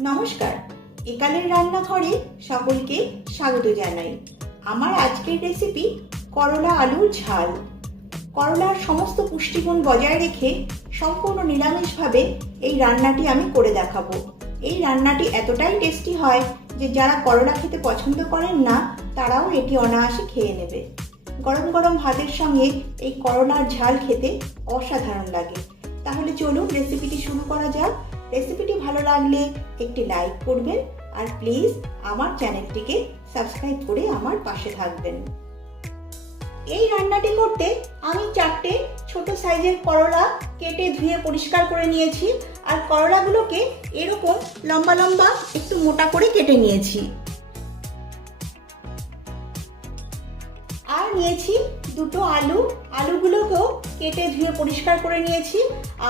নমস্কার। একালের রান্নাঘরে সকলকে স্বাগত জানাই। আমার আজকের রেসিপি করলা আলুর ঝাল। করলার সমস্ত পুষ্টিগুণ বজায় রেখে সম্পূর্ণ নিরামিষভাবে এই রান্নাটি আমি করে দেখাবো। এই রান্নাটি এতটাই টেস্টি হয় যে যারা করলা খেতে পছন্দ করেন না, তারাও এটি অনায়াসে খেয়ে নেবে। গরম গরম ভাতের সঙ্গে এই করলার ঝাল খেতে অসাধারণ লাগে। তাহলে চলুন রেসিপিটি শুরু করা যাক। রেসিপিটি ভালো লাগলে একটি লাইক করবেন আর প্লিজ আমার চ্যানেলটিকে সাবস্ক্রাইব করে আমার পাশে থাকবেন। এই রান্নাটি করতে আমি চারটে ছোট সাইজের করলা কেটে ধুয়ে পরিষ্কার করে নিয়েছি আর করলাগুলোকে এরকম লম্বা লম্বা একটু মোটা করে কেটে নিয়েছি। আর নিয়েছি দুটো আলু। আলুগুলোকেও কেটে ধুয়ে পরিষ্কার করে নিয়েছি।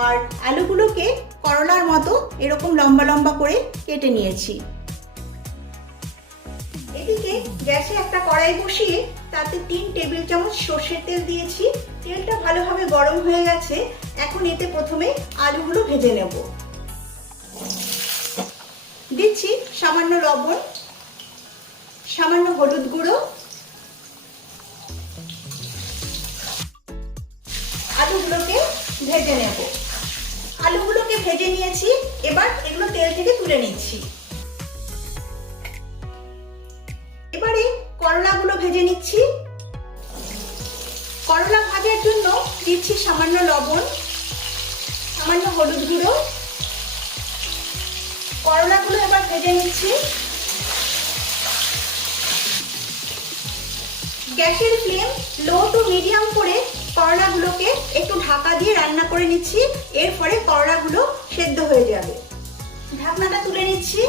আর আলুগুলোকে করলার এরকম লম্বা লম্বা করে কেটে নিয়েছি। এদিকে গ্যাসে একটা কড়াই বসিয়ে তাতে তিন টেবিল চামচ সর্ষের তেল দিয়েছি। তেলটা ভালোভাবে গরম হয়ে গেছে। এখন এতে প্রথমে আলুগুলো ভেজে নেব। দিচ্ছি সামান্য লবণ, সামান্য হলুদ গুঁড়ো। আলুগুলোকে ভেজে নেব। ভেজে নিয়েছি, এবার এগুলো তেল থেকে তুলে নিচ্ছি। এবারে করলাগুলো ভেজে নিচ্ছি। করলা ভাজার জন্য দিচ্ছি সামান্য লবণ, সামান্য হলুদ গুঁড়ো। করলাগুলো এবার ভেজে নিচ্ছি। গ্যাসের ফ্লেম লো টু মিডিয়াম করে করলাগুলোকে একটু ঢাকা দিয়ে রান্না করে নিচ্ছি। এর ফলে করলাগুলো সেদ্ধ হয়ে যাবে। ঢাকনাটা তুলে নিচ্ছি।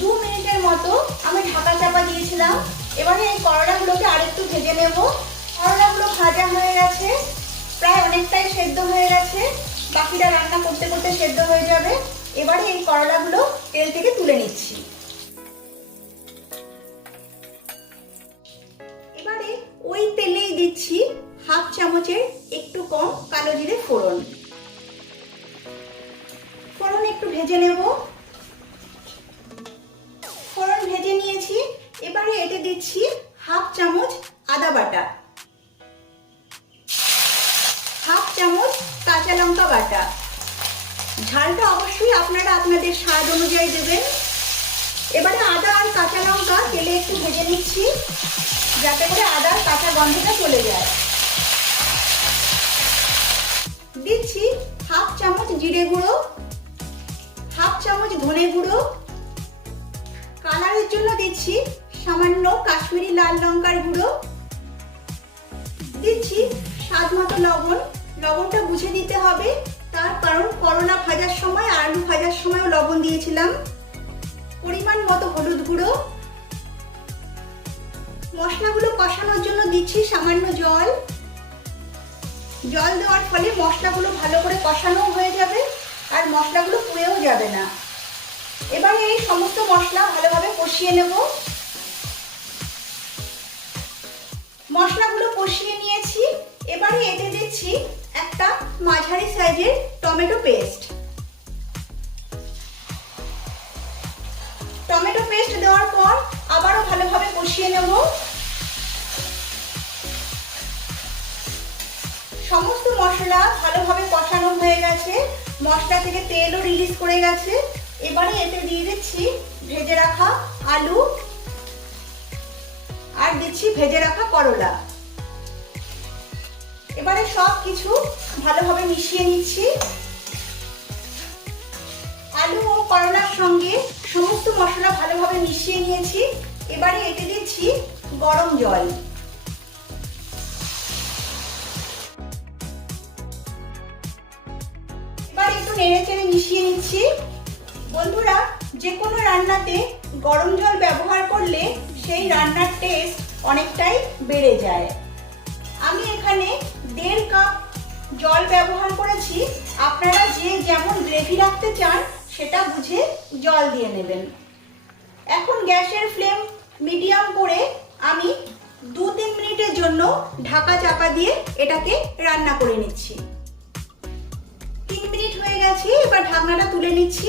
দু মিনিটের মতো আমি ঢাকা চাপা দিয়েছিলাম। এবারে এই করলাগুলোকে আরেকটু ভেজে নেব। করলাগুলো ভাজা হয়ে গেছে। প্রায় অনেকটাই সেদ্ধ হয়ে গেছে। বাকিটা রান্না করতে করতে সেদ্ধ হয়ে যাবে। এবারে এই করলাগুলো তেল থেকে তুলে নিচ্ছি। একটু ভেজে নেব। ফোড়ন ভেজে নিয়েছি। এবারে এতে দিচ্ছি হাফ চামচ আদা বাটা। হাফ চামচ কাঁচা লঙ্কা বাটা। ঝালটা অবশ্যই আপনারা আপনাদের স্বাদ অনুযায়ী দেবেন। এবারে আদা আর কাঁচা লঙ্কা তেলে একটু ভেজে নিচ্ছি, যাতে করে আদার কাঁচা গন্ধটা চলে যায়। দিচ্ছি হাফ চামচ জিরে গুঁড়ো। হাফ চামচ ধনে গুঁড়ো। কালারের জন্য দিচ্ছি সামান্য কাশ্মীরি লাল লঙ্কার গুঁড়ো। দিচ্ছি স্বাদ মতো লবণ। লবণটা বুঝে দিতে হবে। তার কারণ করলা ভাজার সময়, আলু ভাজার সময়ও লবণ দিয়েছিলাম। পরিমাণ মতো হলুদ গুঁড়ো। মশলাগুলো কষানোর জন্য দিচ্ছি সামান্য জল। জল দেওয়ার ফলে মশলাগুলো ভালো করে কষানো হয়ে যাবে আর মশলাগুলো পুড়েও যাবে না। এবারে এই সমস্ত মশলা ভালোভাবে কষিয়ে নেব। মশলাগুলো কষিয়ে নিয়েছি। এবারে এতে দিচ্ছি একটা মাঝারি সাইজের টমেটো পেস্ট। মশলা ভালোভাবে কষানো হয়ে গেছে। মশলা থেকে তেলও রিলিজ করে গেছে। এবারে এতে দিয়ে দিচ্ছি ভেজে রাখা আলু আর দিচ্ছি ভেজে রাখা করলা। এবারে সব কিছু ভালোভাবে মিশিয়ে নিচ্ছি। আলু ও করলার সঙ্গে সমস্ত মশলা ভালোভাবে মিশিয়ে নিয়েছি। এবারে এতে দিচ্ছি গরম জল। নেড়ে চেড়ে মিশিয়ে নিচ্ছি। বন্ধুরা যে কোনো রান্নাতে গরম জল ব্যবহার করলে সেই রান্নার টেস্ট অনেকটাই বেড়ে যায়। আমি এখানে দেড় কাপ জল ব্যবহার করেছি। আপনারা যে যেমন গ্রেভি রাখতে চান, সেটা বুঝে জল দিয়ে নেবেন। এখন গ্যাসের ফ্লেম মিডিয়াম করে আমি দু তিন মিনিটের জন্য ঢাকা চাপা দিয়ে এটাকে রান্না করে নিচ্ছি। ঢাকনাটা তুলে নিচ্ছি।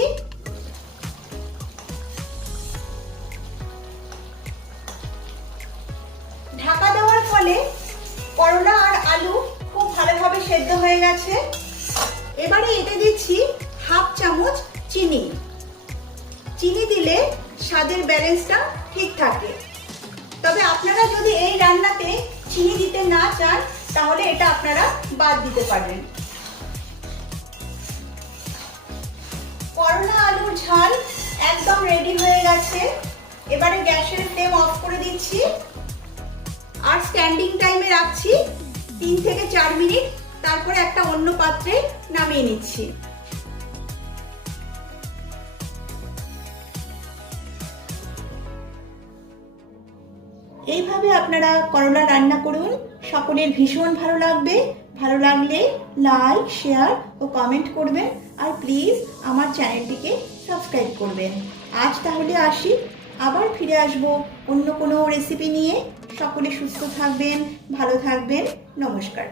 ঢাকা দেওয়ার ফলে করলা আর আলু খুব ভালোভাবে সেদ্ধ হয়ে গেছে। এবারে এতে দিচ্ছি হাফ চামচ চিনি। চিনি দিলে স্বাদের ব্যালেন্সটা ঠিক থাকে। তবে আপনারা যদি এই রান্নাতে চিনি দিতে না চান, তাহলে এটা আপনারা বাদ দিতে পারেন। করলা আলুর ঝাল একদম রেডি হয়ে গেছে। এবারে গ্যাসের ফ্লেম অফ করে দিচ্ছি। আর স্ট্যান্ডিং টাইমে রাখছি তিন থেকে চার মিনিট। তারপরে একটা অন্য পাত্রে নামিয়ে নিচ্ছি। এইভাবে আপনারা করলা রান্না করুন। সকলের ভীষণ ভালো লাগবে। ভালো লাগলে লাইক শেয়ার ও কমেন্ট করবেন। আর প্লিজ আমার চ্যানেলটিকে সাবস্ক্রাইব করবেন। আজ তাহলে আসি, আবার ফিরে আসব অন্য কোনো রেসিপি নিয়ে। সকলে সুস্থ থাকবেন, ভালো থাকবেন, নমস্কার।